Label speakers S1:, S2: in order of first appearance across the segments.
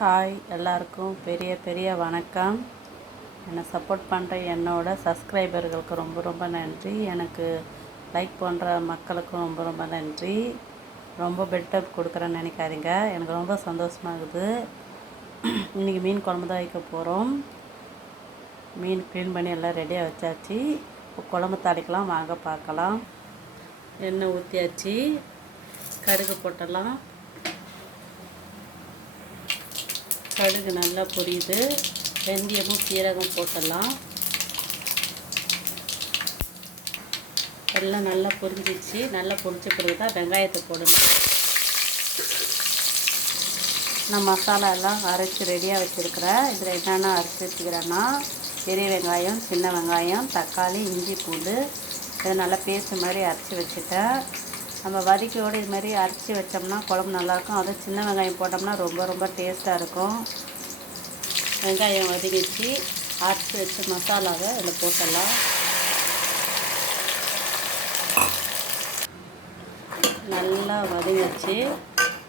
S1: Hi எல்லாருக்கும் பெரிய பெரிய வணக்கம். என்னை சப்போர்ட் பண்ணுற என்னோட சப்ஸ்கிரைபர்களுக்கு ரொம்ப ரொம்ப நன்றி. எனக்கு லைக் பண்ணுற மக்களுக்கும் ரொம்ப ரொம்ப நன்றி. ரொம்ப பெட்டப் கொடுக்குறேன்னு நினைக்காதீங்க. எனக்கு ரொம்ப சந்தோஷமாக இருக்குது. இன்றைக்கி மீன் குழம்பு தான் வைக்க போகிறோம் மீன் க்ளீன் பண்ணி எல்லாம் ரெடியாக வச்சாச்சு. இப்போ குழம்பு தாளிக்கலாம் வாங்க பார்க்கலாம். எண்ணெய் ஊற்றியாச்சு கடுகு போட்டலாம் கடுகு நல்லா பொரியுது. வெந்தயமும் சீரகம் போட்டலாம் எல்லாம் நல்லா பொரிஞ்சிச்சு நல்லா பொரிச்ச பிறகு தான் வெங்காயத்தை போடணும். நான் மசாலா எல்லாம் அரைச்சி ரெடியாக வச்சுருக்கிறேன். இதில் என்னென்ன அரைச்சி வச்சுக்கிறேன்னா பெரிய வெங்காயம் சின்ன வெங்காயம் தக்காளி இஞ்சி பூண்டு இதை நல்லா பேஸ்ட் மாதிரி அரைச்சி வச்சுட்டேன். நம்ம வதக்கியோடு இது மாதிரி அரைச்சி வச்சோம்னா குழம்பு நல்லாயிருக்கும். அதுவும் சின்ன வெங்காயம் போட்டோம்னா ரொம்ப ரொம்ப டேஸ்ட்டாக இருக்கும். வெங்காயம் வதக்கிச்சு. அரைச்சி வச்ச மசாலாவை இதில் போட்டுடலாம். நல்லா வதங்கிச்சு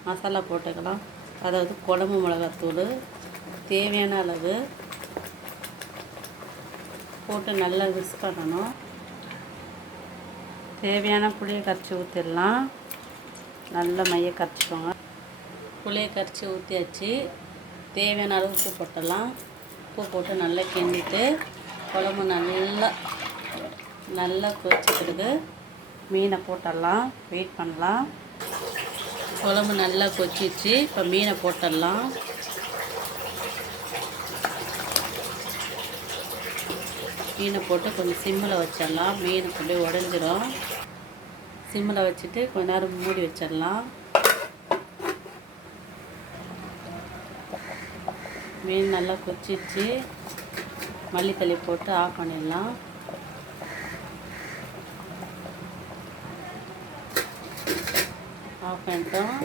S1: மசாலா போட்டுக்கலாம். அதாவது குழம்பு மிளகாத்தூள் தேவையான அளவு போட்டு நல்லா மிக்ஸ் பண்ணணும். தேவையான புளியை கரைச்சி ஊற்றிடலாம் நல்ல மைய கரைச்சிக்கோங்க. புளியை கரைச்சி ஊற்றியாச்சு தேவையான அளவு உப்பு போட்டலாம் உப்பு போட்டு நல்லா கிண்டிட்டு குழம்பு நல்லா நல்லா கொதிச்சிக்கிறது மீனை போட்டுடலாம். வெயிட் பண்ணலாம். குழம்பு நல்லா கொச்சிச்சு இப்போ மீனை போட்டுடலாம். மீனை போட்டு கொஞ்சம் சிம்மில் வச்சிடலாம். மீன் கொண்டு உடஞ்சிரும். சிம்மில் வச்சுட்டு கொஞ்ச நேரம் மூடி வச்சிடலாம். மீன் நல்லா கொச்சிச்சு மல்லித்தள்ளி போட்டு ஆஃப் பண்ணிடலாம். ஆஃப் பண்ணிட்டோம்.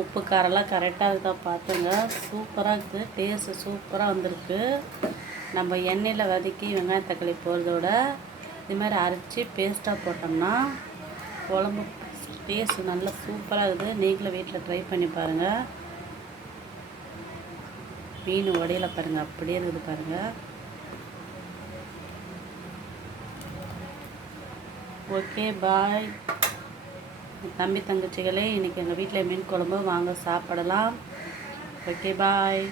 S1: உப்பு காரெல்லாம் கரெக்டாக இருக்கா பார்த்துங்க சூப்பராக இருக்குது. டேஸ்ட்டு சூப்பராக வந்திருக்கு. நம்ம எண்ணெயில் வதக்கி வெங்காயம் தக்காளி போடுறதோட இது மாதிரி அரைச்சி பேஸ்ட்டாக போட்டோம்னா குழம்பு டேஸ்ட் நல்லா சூப்பராக இருக்குது. நீங்களும் வீட்டில் ட்ரை பண்ணி பாருங்கள் மீன் உடையில பாருங்கள் அப்படியே இருக்குது பாருங்கள் ஓகே பாய் தம்பி தங்கச்சிகளே இன்றைக்கி எங்கள் வீட்டில் மீன் குழம்பு. வாங்க சாப்பிடலாம். Okay bye